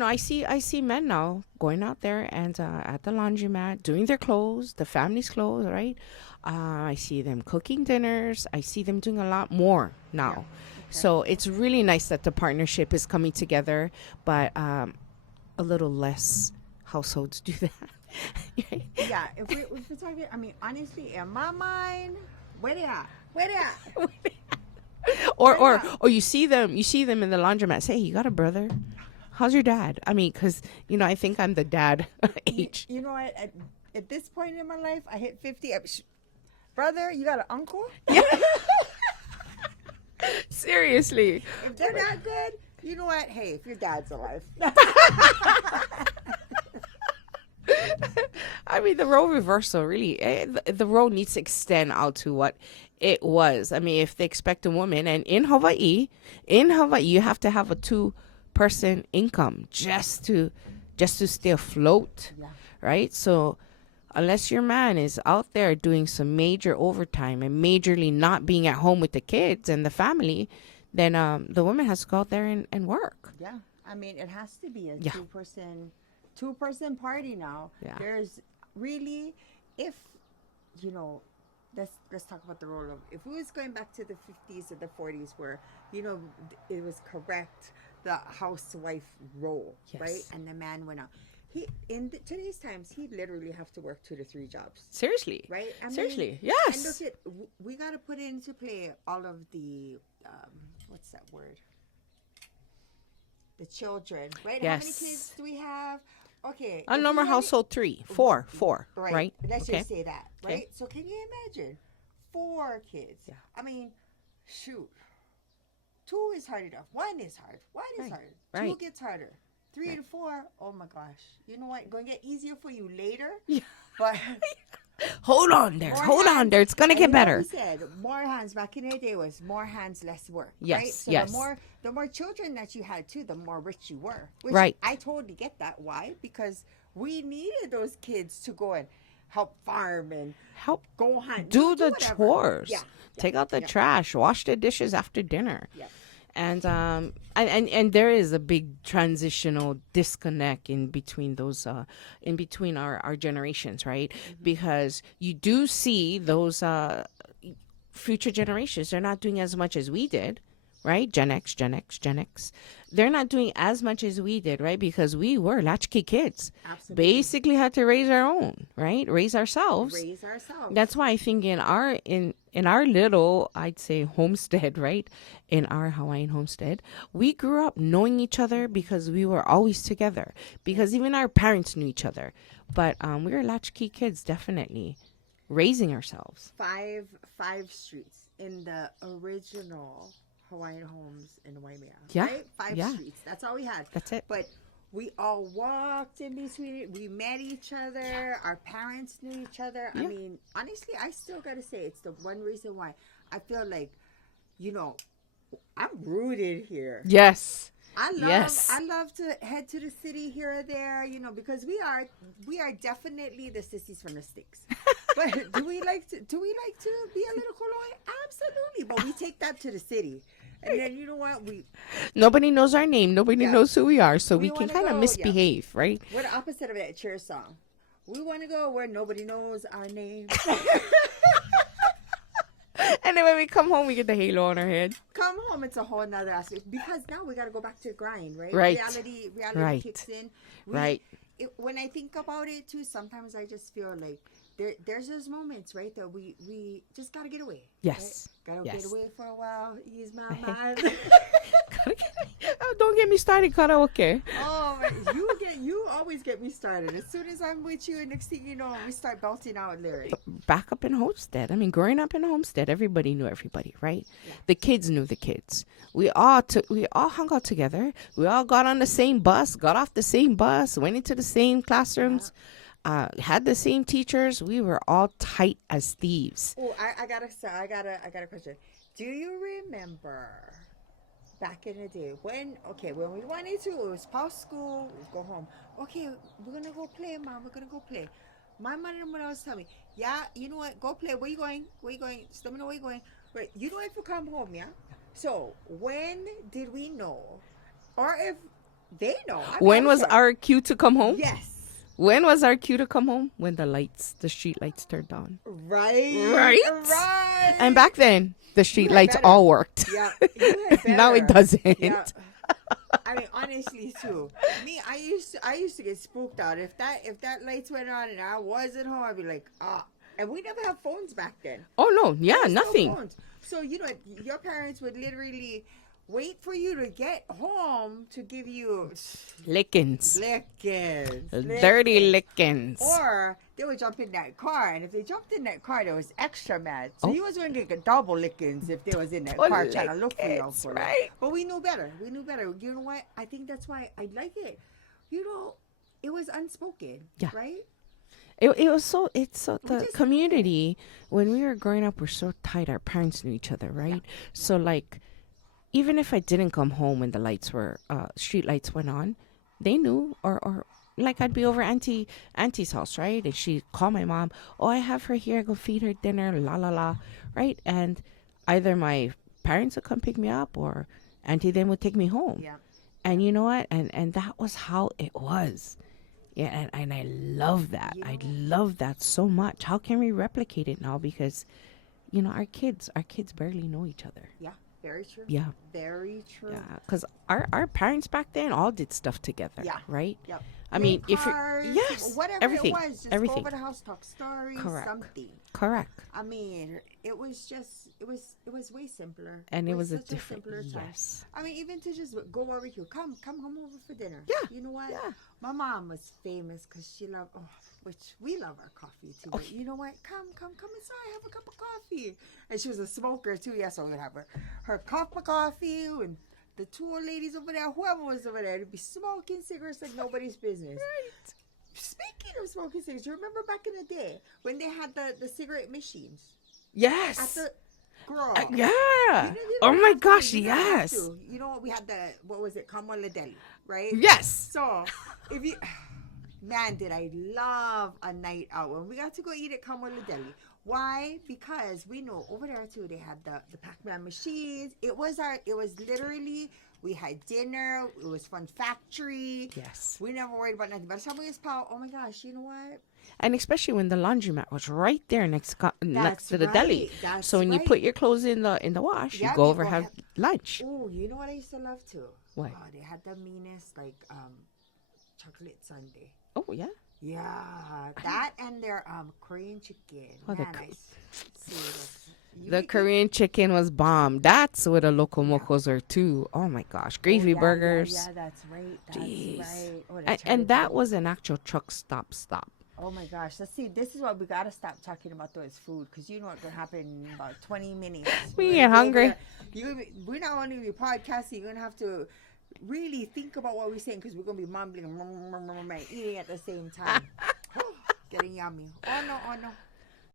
I see men now going out there and at the laundromat doing their clothes, the family's clothes, right? I see them cooking dinners. I see them doing a lot more Yeah. now. Okay. So it's really nice that the partnership is coming together, but a little less households do that. Yeah. If we're talking, I mean, honestly, in my mind, where they at? Where they at? or Where they or at? or you see them in the laundromat. Say, hey, you got a brother? How's your dad? I mean, because I think I'm the dad age. You know what? At this point in my life, I hit 50. Brother, you got an uncle? Yeah, seriously. If they're not good, you know what? Hey, if your dad's alive. I mean, the role reversal really, the role needs to extend out to what it was. I mean, if they expect a woman, and in Hawaii, you have to have a two-person income just to stay afloat, Yeah. right? So unless your man is out there doing some major overtime and majorly not being at home with the kids and the family, then the woman has to go out there and work. Yeah. I mean, it has to be a Yeah. two person party now. Yeah. There's really, if you know, let's talk about the role of, if we was going back to the 50s or the 40s where, it was correct, the housewife role, right? Yes. And the man went out. Today's times, he literally have to work 2 to 3 jobs, Seriously. right? I mean, Seriously. and Yes. look at, we got to put into play all of the, what's that word? The children, right? How many Yes. kids do we have? Okay. A if normal we wanna- household four, right? Let's Okay. just say that, Okay. right? So can you imagine 4 kids? Yeah. I mean, shoot. 2 is hard enough. 1 is hard. 1 is Right. hard. Right. 2 gets harder. 3 to 4, oh my gosh. You know what? Going to get easier for you later. Yeah. But Hold on there. more Hold on hands- there. It's gonna and get you know what better. we said, more hands back in the day was more hands, less work. Yes, Right? So yes. the more children that you had too, the more rich you were. Which Right. I totally get that. Why? Because we needed those kids to go and help farm and Help go hunt. do the whatever. chores. Yeah. Take out the yeah. trash. Wash the dishes after dinner. Yeah. And there is a big transitional disconnect in between those in between our generations, right? Mm-hmm. Because you do see those future generations, they're not doing as much as we did, right? Gen X. They're not doing as much as we did, right? Because we were latchkey kids. Absolutely. Basically had to raise our own, right? Raise ourselves. Raise ourselves. That's why I think in our little, I'd say, homestead, right? In our Hawaiian homestead, we grew up knowing each other because we were always together. Because even our parents knew each other. But we were latchkey kids, definitely. Raising ourselves. five streets in the original Hawaiian homes in Waimea. Yeah, Right? 5 yeah. streets. That's all we had. That's it. But we all walked in between it. We met each other. Our parents knew each other. I Yeah. mean, honestly, I still got to say it's the one reason why I feel like, I'm rooted here. Yes. I love to head to the city here or there, because we are definitely the sissies from the sticks. But do we like to be a little koloi? Absolutely. But we take that to the city. And then you know what? Nobody knows our name. Nobody Yeah. knows who we are. So we can wanna kind of go, misbehave, right? we're the opposite of that cheer song. We want to go where nobody knows our name. And then when we come home, we get the halo on our head. Come home, it's a whole nother aspect. Because now we got to go back to the grind, right? Right. Reality Right. kicks in. Right. When I think about it too, sometimes I just feel like there's those moments, right, that we just got to get away. Yes. Right? Got to Yes. get away for a while, ease my mind. Oh, don't get me started, karaoke. Oh, you always get me started. As soon as I'm with you, and next thing you know, we start belting out lyrics. Back up in Homestead. I mean, growing up in Homestead, everybody knew everybody, right? Yeah. The kids knew the kids. We all hung out together. We all got on the same bus, got off the same bus, went into the same classrooms, had the same teachers. We were all tight as thieves. Oh, I got a question. Do you remember back in the day when we wanted to, it was past school, we'd go home. Okay, we're gonna go play, Mom. We're gonna go play. My mother would always tell me, yeah, you know what? Go play. Where you going? Just let me know where you going. Right, you don't have to come home, yeah. So when did we know, or if They know. I mean, When I'm was sure. our cue to come home? Yes. When was our cue to come home? When the street lights turned on. Right. Right? Right. And back then, the street had lights better. all worked. Yeah. You had Now it better. doesn't. Yeah. I mean, honestly, too. Me, I used to get spooked out if that lights went on and I wasn't home. I'd be like, ah. And we never had phones back then. Oh no, yeah, There was no nothing. phones. So you know, your parents would literally wait for you to get home to give you Lickings. lickings, Dirty lickings. or they would jump in that car, and if they jumped in that car, they was extra mad. So Oh. you was going to get double lickings if they was in that Double car trying to look for you. lickings, right. But we knew better. We knew better. You know what? I think that's why I like it. You know, it was unspoken, Yeah. right? It's so the just- community when we were growing up, we're so tight. Our parents knew each other, right? So like, even if I didn't come home when the lights were street lights went on, they knew. Or like I'd be over auntie's house, right? And she'd call my mom. Oh, I have her here. Go feed her dinner. La la la, right? And either my parents would come pick me up, or auntie then would take me home. Yeah. And you know what? And that was how it was. Yeah, and I love that. I love that so much. How can we replicate it now? Because, you know, our kids barely know each other. Yeah. Very true. Yeah, Very true. yeah. Because our parents back then all did stuff together. Yeah. Right. Yep. I mean, Play if you're cards, yes, whatever it was, just everything. go over the house, talk stories, Correct. something. Correct. I mean, it was just it was way simpler. And it was a such different simpler time. yes. I mean, even to just go barbecue, come over for dinner. Yeah. You know what? Yeah. My mom was famous because she loved which we love our coffee too. But you know what? Come inside, have a cup of coffee. And she was a smoker too. Yeah, so we'd have her cup of coffee and the two old ladies over there, whoever was over there, they'd be smoking cigarettes like nobody's business. Right. Speaking of smoking cigarettes, you remember back in the day when they had the cigarette machines Yes. at the girl? Yeah. You didn't Oh my have to, gosh. you didn't have Yes. to. You know what? We had what was it? Kamuela Deli, right? Yes. So, if you, man, did I love a night out when we got to go eat at Kamuela Deli. Why? Because we know over there too they had the Pac-Man machines. It was literally, we had dinner. It was fun factory. Yes. We never worried about nothing. By the time we was power, oh my gosh, you know what? And especially when the laundromat was right there next to the right. deli. That's So when you right. put your clothes in the wash, Yeah, you go you over go have lunch. Oh, you know what I used to love too? What? Oh, they had the meanest chocolate sundae. Oh yeah. Yeah, that and their Korean chicken. Oh, the Man, Ko- see, The Korean chicken was bomb. That's what the local mocos are too. Oh my gosh, gravy burgers. Yeah, that's right. That's Jeez. right. Oh, And that was an actual truck stop. Oh my gosh. Let's see. This is why we gotta stop talking about those food because you know what's gonna happen in about 20 minutes. We We're get gonna go hungry. over there. We're not only be podcasting. You're gonna have to really think about what we're saying because we're gonna be mumbling and eating at the same time. Getting yummy. Oh no.